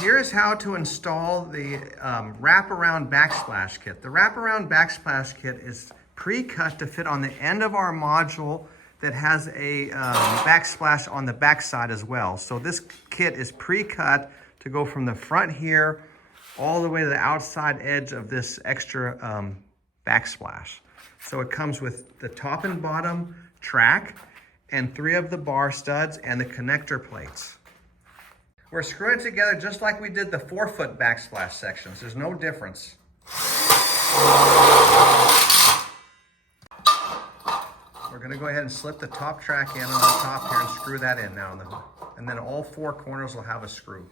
Here's how to install the wraparound backsplash kit. The wraparound backsplash kit is pre-cut to fit on the end of our module that has a backsplash on the backside as well. So this kit is pre-cut to go from the front here all the way to the outside edge of this extra backsplash. So it comes with the top and bottom track and 3 of the bar studs and the connector plates. We're screwing it together just like we did the 4-foot backsplash sections. There's no difference. We're going to go ahead and slip the top track in on the top here and screw that in now. And then all 4 corners will have a screw.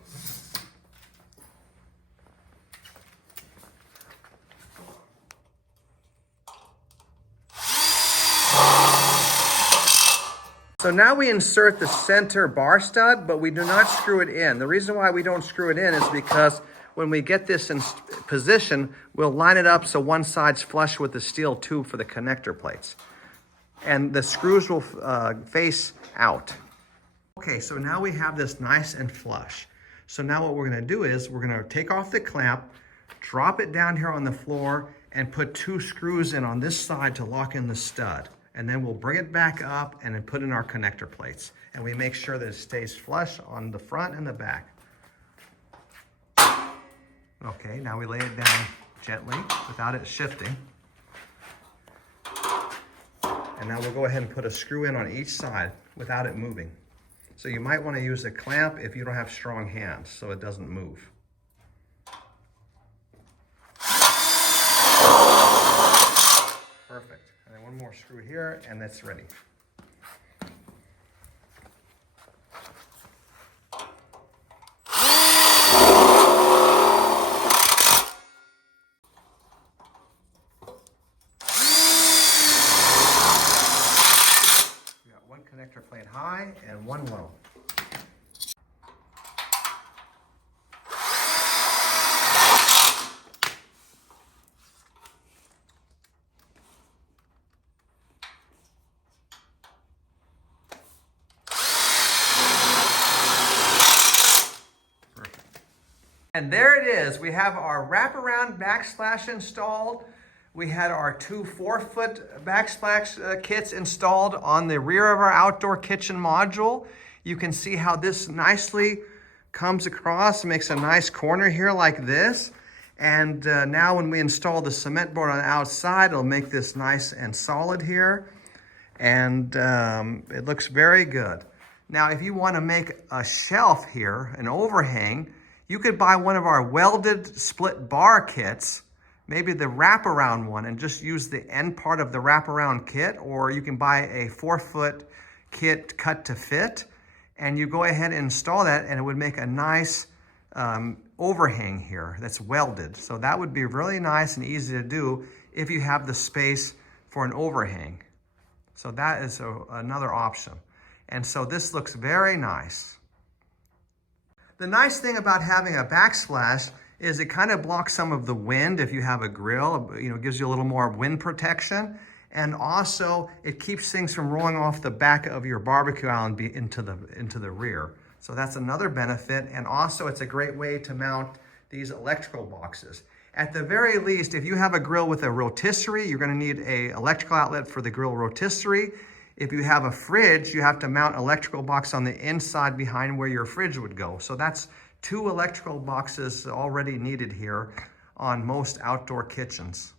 So now we insert the center bar stud, but we do not screw it in. The reason why we don't screw it in is because when we get this in position, we'll line it up so one side's flush with the steel tube for the connector plates. And the screws will face out. Okay, so now we have this nice and flush. So now what we're gonna do is we're gonna take off the clamp, drop it down here on the floor, and put 2 screws in on this side to lock in the stud. And then we'll bring it back up and then put in our connector plates. And we make sure that it stays flush on the front and the back. Okay, now we lay it down gently without it shifting. And now we'll go ahead and put a screw in on each side without it moving. So you might want to use a clamp if you don't have strong hands so it doesn't move. Perfect. And then one more screw here and that's ready. We got one connector plate high and one low. And there it is. We have our wraparound backsplash installed. We had our 2 4-foot backsplash kits installed on the rear of our outdoor kitchen module. You can see how this nicely comes across, makes a nice corner here like this. And now when we install the cement board on the outside, it'll make this nice and solid here. And it looks very good. Now, if you want to make a shelf here, an overhang, you could buy one of our welded split bar kits, maybe the wraparound one, and just use the end part of the wraparound kit, or you can buy a 4-foot kit cut to fit, and you go ahead and install that, and it would make a nice overhang here that's welded. So that would be really nice and easy to do if you have the space for an overhang. So that is another option. And so this looks very nice. The nice thing about having a backsplash is it kind of blocks some of the wind if you have a grill, gives you a little more wind protection. And also it keeps things from rolling off the back of your barbecue island into the rear. So that's another benefit. And also it's a great way to mount these electrical boxes. At the very least, if you have a grill with a rotisserie, you're gonna need an electrical outlet for the grill rotisserie. If you have a fridge, you have to mount electrical box on the inside behind where your fridge would go. So that's 2 electrical boxes already needed here on most outdoor kitchens.